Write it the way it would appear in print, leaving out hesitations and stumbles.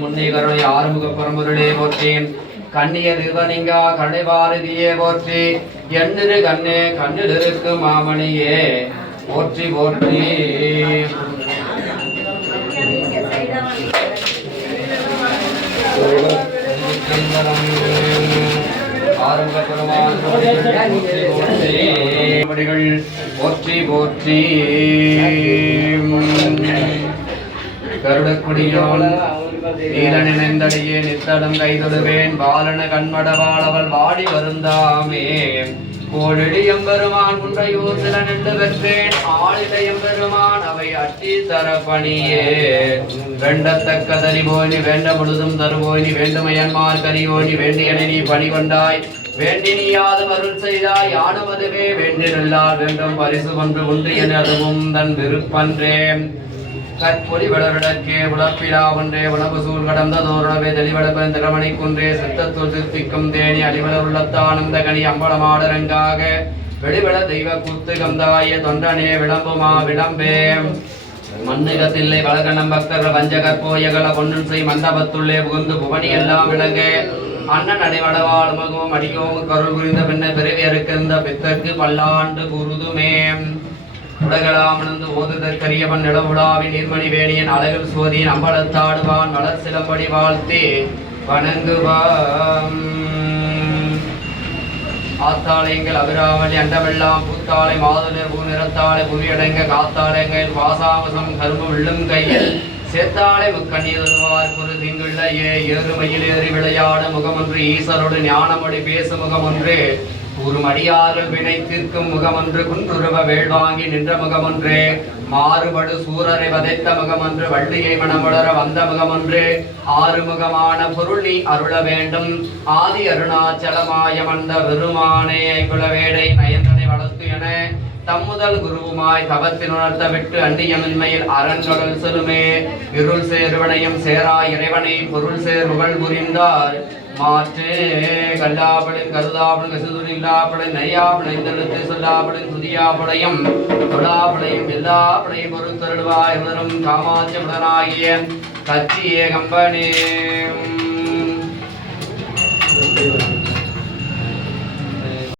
முன்னே கருணை ஆறுமுக பரம்பொருளே போற்றேன் கண்ணிய திருவனிங்கா கருணை பாரதியே போற்றி எண்ணிரு கண்ணே கண்ணில் இருக்கும் மாமணியே போற்றி போற்றி ஆரம்ப பெருமாள் போற்றி போற்றி கருடக்குடியோன் நீலனினைந்தடியே நித்தடம் கைதொடுவேன் பாலன கண்மடவாளவள் வாடி வருந்தாமே கோழியம்பெருமான் குன்றையூர் சில நின்று பெற்றேன் ஆளிடையம்பெருமான் அவை அட்டி தரப்பணியே வேண்டத்தக்க தரிபோனி வேண்ட முழுதும் தருவோனி வேண்டுமையன்மார் கரியோனி வேண்டியனை நீ பணி கொண்டாய் வேண்டி நீயாது அருள் செய்தாய் யானுமதுவே வேண்டினல்லால் வேண்டும் பரிசு ஒன்று உண்டு என அதுவும் தன் விருப்பன்றேன் கற்பொலி வளரிடக்கே உழப்பிடா ஒன்றே உணவு சூழ் கடந்த தோரணவே தெளிவளப்பன் திறமணி குன்றே சித்தத்துள் சித்திக்கும் தேனி அடிவள உள்ளத்தானந்த கனி அம்பலமாடரங்காக வெளிவள தெய்வ கூத்து கந்தாய தொண்டனே விளம்புமா விளம்பே மண்ணுகத்தில்லை வழகணம் பக்தர் வஞ்சகற்போயகல பொன்னும் செய் மண்டபத்துள்ளே புகுந்து புவனி எல்லாம் விளங்க அண்ணன் அடைவடவாள் மகவும் அடியோம் கருள் புரிந்த பின்ன பிறவி அறுக்கின்ற பித்தற்கு பல்லாண்டு குருதுமே உலகளாமணந்து ஓதுதற்கரியவன் நிலவுடாவின் நீர்மணி வேணியன் அழகில் சோதியின் அம்பலத்தாடுவான் வளர் சிலம்படி வாழ்த்தி வணங்குவான் ஆத்தாளையங்கள் அபிராவலி அண்டமெல்லாம் பூத்தாளை மாதுளர் பூ நிறத்தாளை புவியடங்க காத்தாளையங்கள் பாசாமசம் கரும்பு விள்ளும் கையில் சேத்தாளை முக்கண்ணீர் குரு திங்குள்ள ஏறுமையில் ஏறி விளையாட முகமொன்று ஈசரோடு ஞானமொழி பேசு முகமொன்று கூறுமடியார்கள் வினை தீர்க்கும் முகமொன்று குன்றுருவ வேள்வாங்கி நின்ற முகமொன்று மாறுபடு சூரரை வதைத்த முகமொன்று வள்ளியை மணமுளர வந்த முகமொன்று ஆறுமுகமான பொருள் நீ அருள வேண்டும் ஆதி அருணாச்சலமாயமந்த பெருமானே குலவேடை நயந்தனை வளர்த்து என தம்முதல் குருவுமாய் தவத்தில் உணர்த்த விட்டு அந்நியமின்மையில் அரண்கடல் செலுமே இருள் சேர்வனையும் சேரா இறைவனை பொருள் சேர்வுகள் புரிந்தார் மாற்றே கல்லாப்படின் கருதாப்படின் கசுதுரி இல்லாப்படின் நையாப்படை தடுத்து சொல்லாப்படின் துதியாப்படையும் தொடாப்படையும் எல்லாப்படையும் பொருள் தருடுவாய் காமாட்சியுடனாகிய கட்சியே கம்பனே